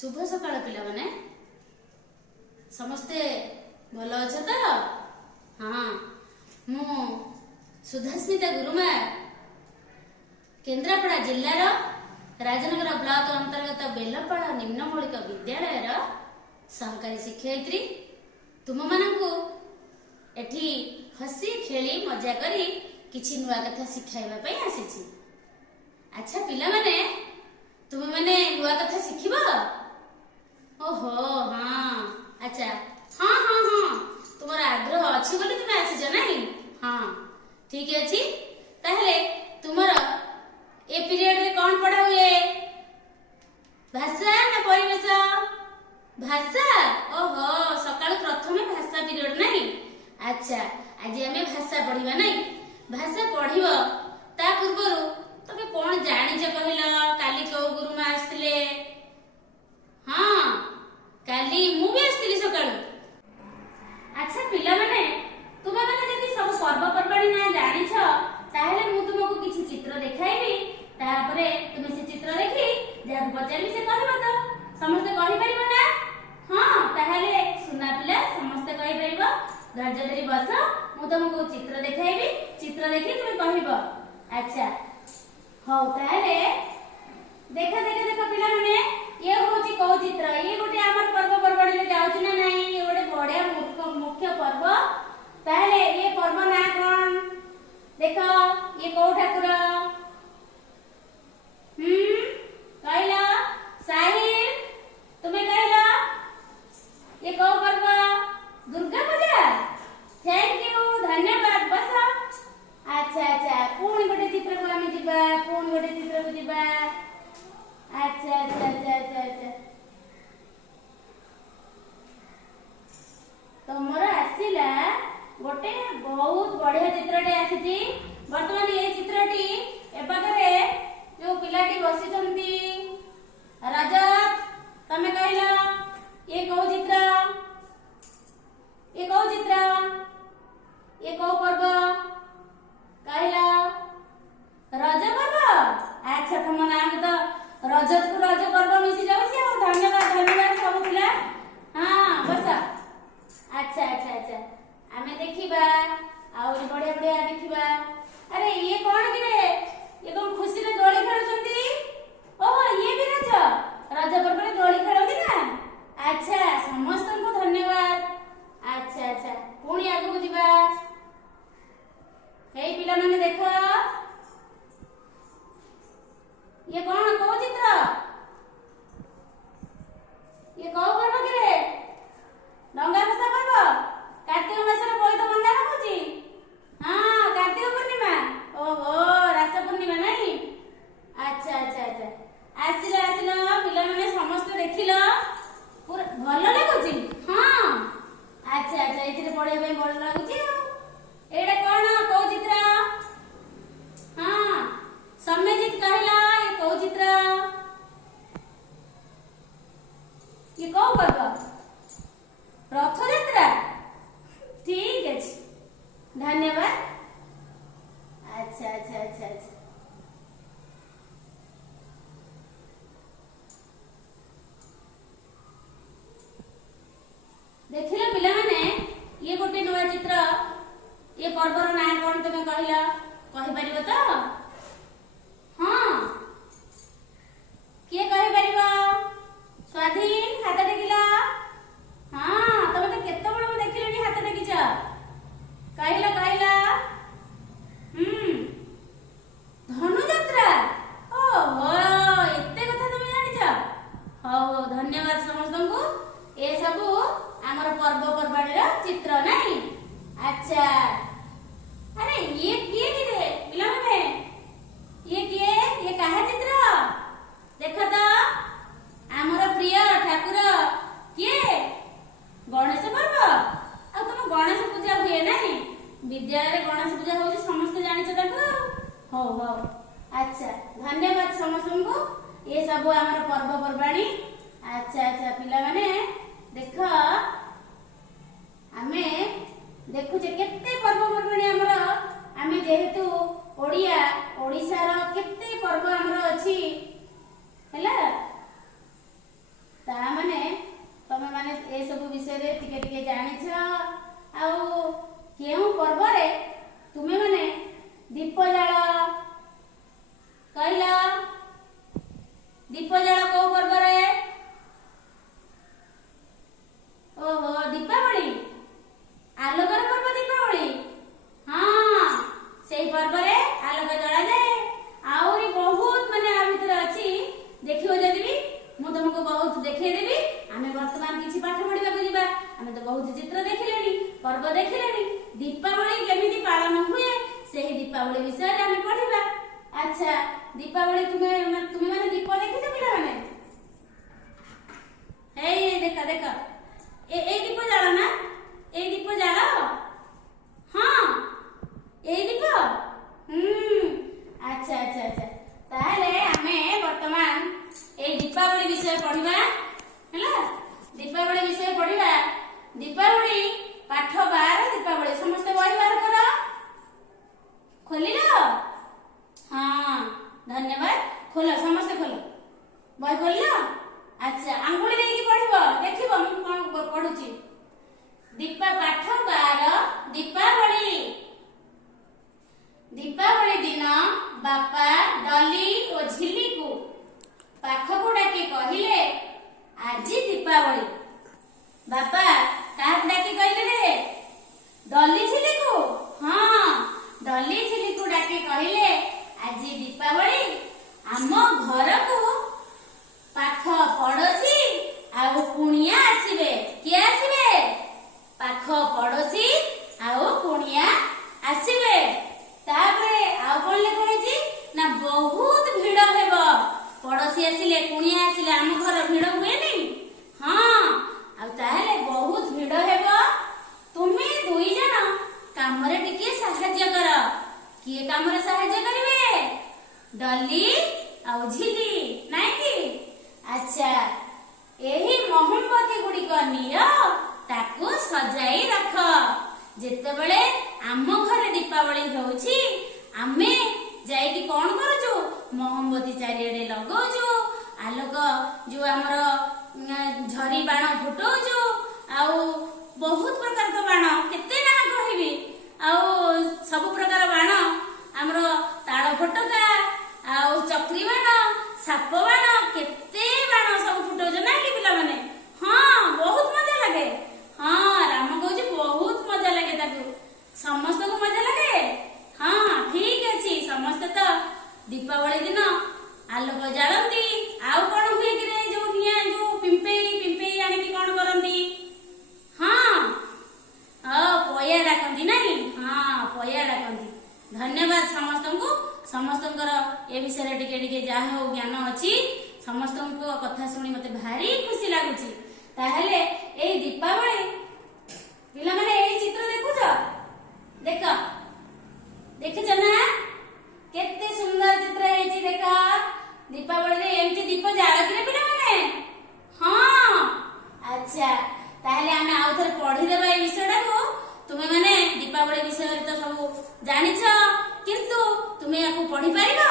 शुभ सकाळ पिला माने समस्ते भल अछ तो। हाँ मु सुधास्मिता गुरुमा केन्द्रापड़ा जिल्लार राजनगर ब्लॉक अंतर्गत बेलपाड़ा निम्न मौलिक विद्यालय सहकारी शिक्षयित्री तुम मानू एठी हसी खेली मजा करी किछि नुआ कथा शिखाइबा आसी। अच्छा पिला माने तुम मैंने नुआ कथा शिखिब। ओहो हाँ अच्छा हाँ हाँ हाँ तुम आग्रह अच्छी बोली तुम आसीज नहीं। हाँ ठीक अच्छी ताहले तुमर ए पीरियड रे कौन पढ़ा हुए भाषा ना परिवेश भाषा। ओहो सकाळ प्रथमे भाषा पीरियड नहीं। अच्छा आज आमे भाषा पढ़िबा नहीं। भाषा पढ़िब ता पूर्वरु तमे कौन जानिछ कहल काली को गुरुमा आस्तिले। हाँ काली मु भी आस्तिली सकाळु। अच्छा पिला माने तुमे माने जदि सब पर्व पर्वाणी ना जानिछ ताहले मु तुमको किछि चित्र देखाइबी तापरे तुमे से चित्र देखि जा पचारबी से कहबो तो समस्त कहि परिबो ना। हाँ ताहले सुना पिला समस्त कहि परिबो धैर्य धरि बस मु तुमको चित्र देखाइबी चित्र देखि तुमे कहबो। अच्छा हौ ताहले देखा देखा देखा पिला माने ये होची को चित्र ये गोटे हमर पर्व पर्वाणी ले जाउची ना नहीं। ये गोटे बढ़िया मुख्य पर्व ताहले ये पर्व ना कोन देखो ये को ठाकुर कहला साहिल तुम्हें कहला ये को पर्व दुर्गा पूजा। थैंक यू धन्यवाद बस। अच्छा अच्छा पुणी गोटे चित्र को आमे जिबा पुणी गोटे चित्र को जिबा। अच्छा अच्छा अच्छा अच्छा अच्छा तमर आसिला गोटे बहुत बढ़िया चित्रटे आसीची। वर्तमान ये चित्रटी एपाखरे जो पिलाटी बसिचंती रजत तमे कहला ये को चित्र ये को चित्र ये को पर्व कहला रज पर्व। अच्छा तुम नाम तो रजत को रज पर्व मिसी जाउसी। धन्यवाद धन्यवाद सब पिला। हाँ बस अच्छा अच्छा अच्छा आमे देखिबा और बढ़िया बढ़िया देखिबा। अरे ये कौन कि रे ये कौन खुशी रे दोली खेलुचंती। ओहो ये भी रज पर्व रे दोली खेलंती ना। अच्छा समस्त को धन्यवाद। अच्छा अच्छा पुणी आगु जिबा। हे पिला माने देखो ये कौन को चित्र ये को पर्व कि रे डंगा भसा पर्व कार्तिक मासर पवित्र बंदान होची। हाँ कार्तिक पूर्णिमा। ओहो रास पूर्णिमा नहीं। अच्छा अच्छा अच्छा आसिलो आसिलो पिला माने समस्त देखिलो पूरा भल लागुची। हाँ अच्छा अच्छा एथिरे पढिया पे भल लागुची। एडा कोन को चित्र। हाँ सम्यजित कहला ये को चित्र ये को पर्व रथ यात्रा। ठीक है धन्यवाद। अच्छा अच्छा अच्छा अच्छा देखिला पिला माने ये गोटे नया चित्र ये पर्वर ना कोन तुमे कहला कहि परिबो तो। हाँ किए कहि परिबो स्वाधीन हाथ टेकिला। हाँ तमे तो केते बड़ देखिलेनी हाथ टेकिछ कहला कहला। धनु यात्रा। ओहो एते कथा तुमे जानिछ। हो धन्यवाद समस्त को ए सब हमर पर्व पर्वाणी रा चित्र नहीं। अच्छा अरे ये किए कि रे पिला माने ये किए ये काहा चित्र देखो तो हमर प्रिय ठाकुर किए गणेश पर्व। आ तुम गणेश पूजा हुए नहीं विद्यालय रे गणेश पूजा होची समस्त जानिछ ताको। हो हो अच्छा धन्यवाद समस्त को ये सब हमर पर्व पर्वाणी। अच्छा अच्छा पिला माने देखो आमे देखुचे केते पर्व पर्वाणी हमर आमे जेहेतु ओडिया ओडिसा रो केते पर्व हमर अछि हैला ता विषय टिके टिके जानिछ आउ केउ पर्व रे तुमे माने दीप जाळ कहला दीप जाळ को पर्व रे ओहो दीपावली आलोकर पर्व दीपावली हाँ से पर्व रे आलोक जला जाए आउरी बहुत माने आ भितर अछि देखियो जदी भी मु तुमको बहुत देखे देबी आमे वर्तमान किछि पाठ पढिबा को जिबा आमे तो बहुत चित्र देखिलेनी पर्व देखिलेनी दीपावली केमिति पालन हुए सेही दीपावली विषय रे आमे पढिबा अच्छा दीपावली तुमे माने दीप देखिछ पिला माने हे देखा देखा ए दीप जालो ना ए दीप जालो हाँ ए दीप अच्छा अच्छा अच्छा ताहले आमे वर्तमान ए दीपावली विषय पढिबा हला दीपावली विषय पढिबा दीपावली पाठ 12 दीपावली समस्त बही बाहर करो खोलिलो हाँ धन्यवाद खोलो समस्त खोलो बही खोलिलो अच्छा आंगुली देकी पढिबो देखिबो मु कोन पढुची दीपा पाठ 12 दीपावली दीपावली दिन बापा डली और झिल्ली को पाखकु डाकी कहिले आज दीपावली बापा काहे डाकी कहिले रे डली झिल्ली को हाँ डली झिल्ली को डाकी कहिले आज दीपावली आम घर को पाख पड़ोसी आउ कुणिया आसीबे के आसीबे पाख पड़ोसी आउ कुणिया आसीबे तापरे आउ कोन लेखा हेची ना बहुत भीड़ हेबो पड़ोसी आसिले कुणिया आसिले आम घर भीड़ हुए नी हाँ आ ताहले बहुत भीड़ हेबो तुमे दुई जण काम रे टिके सहाय्य कर किए काम रे सहाय्य करिवे डली आउ झिली नाही की अच्छा एही मोहम्मती गुडी को नियो ताकू सजाई रख जेतेबेले आम घरे दीपावली होउची आमे जाई की कोन करूचु मोहम्मती चारियाडे लगाउचु आलोक जो हमर झरी बाण फुटाउचु आउ बहुत प्रकार तो बाण केते ना कहिबी आउ सब प्रकार बाण हमर ताड़ फटका आउ चक्री बाण साप बाण केते बाण सब फुटाउचु ना की पिला माने हां बहुत मजा लागे हाँ राम कहूँ बहुत मजा लगे ताकू समस्त को मजा लगे हाँ ठीक अच्छी समस्त तो दीपावली दिन आलोक जालती आउ कौन हुए कि जो निया जो पिंपे आने की कौन करती हाँ पया डाकती नहीं हाँ पया डाकती धन्यवाद समस्त ए विषय टिके टिके जहा हो ज्ञान अच्छी समस्त कथा शुणी मते भारी खुशी लगुच ताहले ए दीपावली पिला माने ए चित्र देखुछ देख देखिछ ना केते सुंदर चित्र हेची देख दीपावली रे एमती दीप जाळ कि रे पिला माने हां अच्छा ताहले आमे आउ थरे पढी देबा ए विषयटा को तुमे माने दीपावली विषय रे तो सब जानिछ किंतु तुमे याकू पढी पारिबो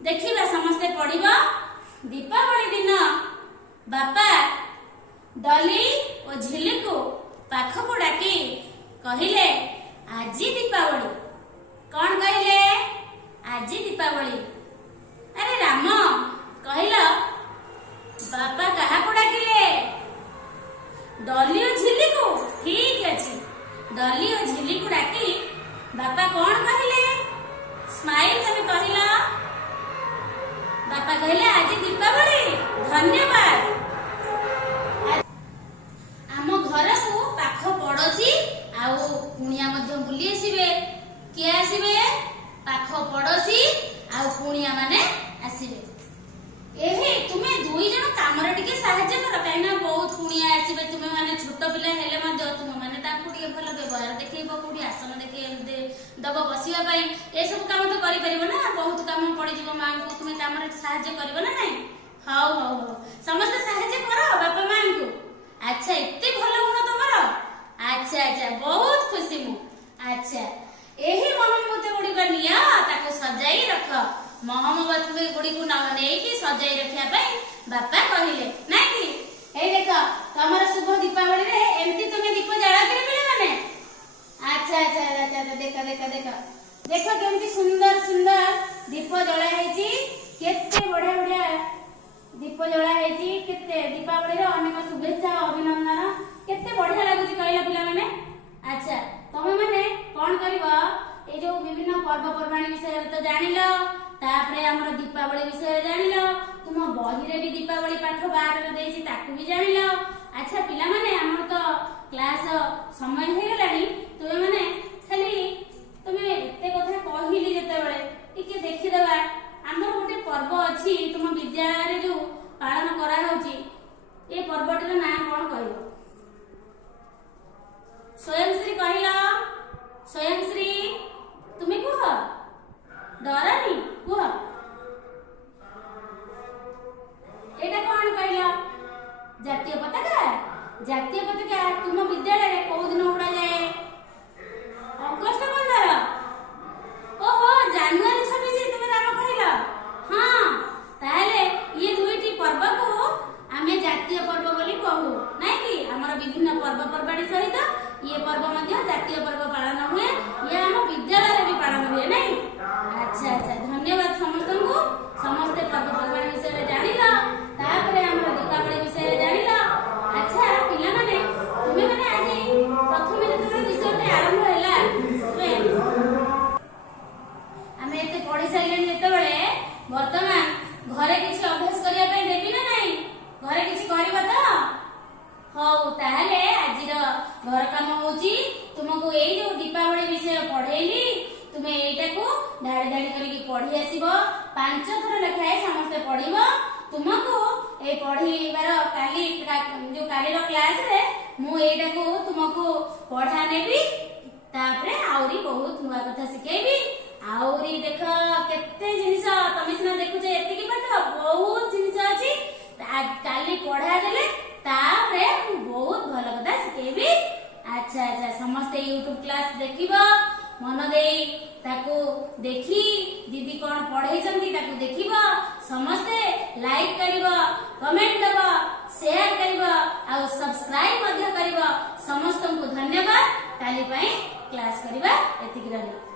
देखिबा समस्त पढिबो दीपावली दिन बापा डली और झिल्ली को पाखकु डाकी कहिले आज दीपावली कौन कहिले आज दीपावली अरे राम कहिल बापा कहा को डाकिले डली और झिल्ली को ठीक अछि डली और झिल्ली को डाकी बापा कौन कहिले स्माइल तमे कहिला बापा कहिले आज दीपावली धन्यवाद आम घर को पाख पड़ोसी आउ कुणिया मध्य बुली आसीबे के आसीबे पाख पड़ोसी आउ कुणिया माने आसीबे एहे तुमे दुई जण काम रे टिके सहाय्य कर काइना बहुत कुणिया आसीबे तुमे माने छोट पिला हेले मध्य तुमे माने ताकू टिके भल व्यवहार देखैबो कोडी आसन देखै दब बसिबा पई ए सब काम तो करि परिबो ना बहुत काम पड़ी जीवो मां को तुमे काम रे सहाय्य करिवो ना नहीं हाउ समस्त सहाय्य करो बापा मां को अच्छा इतने भल गुण तुमर अच्छा अच्छा बहुत खुशी मु अच्छा एही मोहम्मती गुडी को निया ताको सजाई रख मोहम्मती गुडी को नहीं कि सजाई रखिया बापा कहले नहीं कि ए देख तमर शुभ दीपावली रे एमती तुमे दीप जला के पिले माने अच्छा अच्छा अच्छा देख देख देख देख केमती सुंदर सुंदर दीप जला हेची केते बढ़िया बढ़िया दीप जला हेची केते दीपावली रे अनेक शुभेच्छा अभिनंदन केते बढ़िया लागुची कहला पिला माने अच्छा तमे माने कोन करबो ए जो विभिन्न पर्व पर्वाणी विषय तो जानिलो तापरे हमर दीपावली विषय जानिलो तुम बही रे भी दीपावली पाठ 12 रे देछि ताकू भी जानिलो अच्छा पिला माने हमर तो क्लास समय हे गलानी तुमे माने खाली तुमे एते कथा कहिली जते बेले टिके देखि देबा हमर गोटे पर्व अछि तुम विद्यालय रे जो पालन करा होछि ए पर्वटर नाम कोन कहबो स्वयंश्री कहला स्वयंश्री तुम्हें कह डरानी कह एटा कौन कहला जातीय पताका तुम विद्यालय रे को दिन उड़ा जाए अगस्त 15 ओहो जनवरी 26 तुम नाम कहला हां ताले ये दुईटी पर्व को आमे जातीय पर्व बोली कहू नै कि हमर विभिन्न पर्व पर्वाणी सहित ये पर्व मध्य जातीय पर्व पालन हुए ये हम विद्यालय रे भी पालन हुए नै अच्छा अच्छा धन्यवाद समस्त को समस्त पर्व पर्वाणी विषय रे जानिला तापरे हमर दीपावली विषय रे जानिला अच्छा पिला माने तुमे माने आज प्रथमे जते विषय रे आरंभ हैला हमें एते पढि साइलेनी जते बेले वर्तमान घरे किछि अभ्यास करिया पे देबी ना नै घरे किछि करबा त हौ ताहले आजिर घर काम होची तुमको एई जो दीपावली विषय पढेली तुमे एटा को धाड़ी धाड़ी करके पढी आसीबो 5 थर लेखाए समस्त पढिबो तुमको ए पढीबार काली जो काली रो क्लास रे मु एटा को तुमको पढा नेबी तापरे आउरी बहुत नुवा कथा सिखेबी आउरी देख केते जिनिस तमे सिना देखुचे एति की पाठ बहुत जिनिस अछि काली पढा देले तापरे बहुत भल कथा सिखेबी अच्छा अच्छा समस्त YouTube क्लास देखिबो मन देई ताको देखी दीदी कोन पढाइछंती ताको देखिबो समस्त लाइक करिबो कमेंट देबो शेयर करिबो आ सब्सक्राइब मध्य करिबो समस्त को धन्यवाद काली पई क्लास करिबा एतिक रहली।